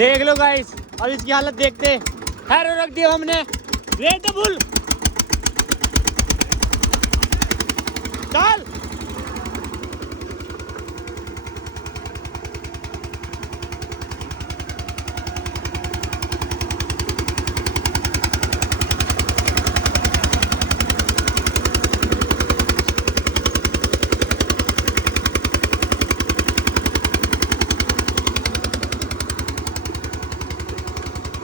देख low guys, अब इसकी हालत देखते। खैर रख दिया हमने, रेड बुल चल।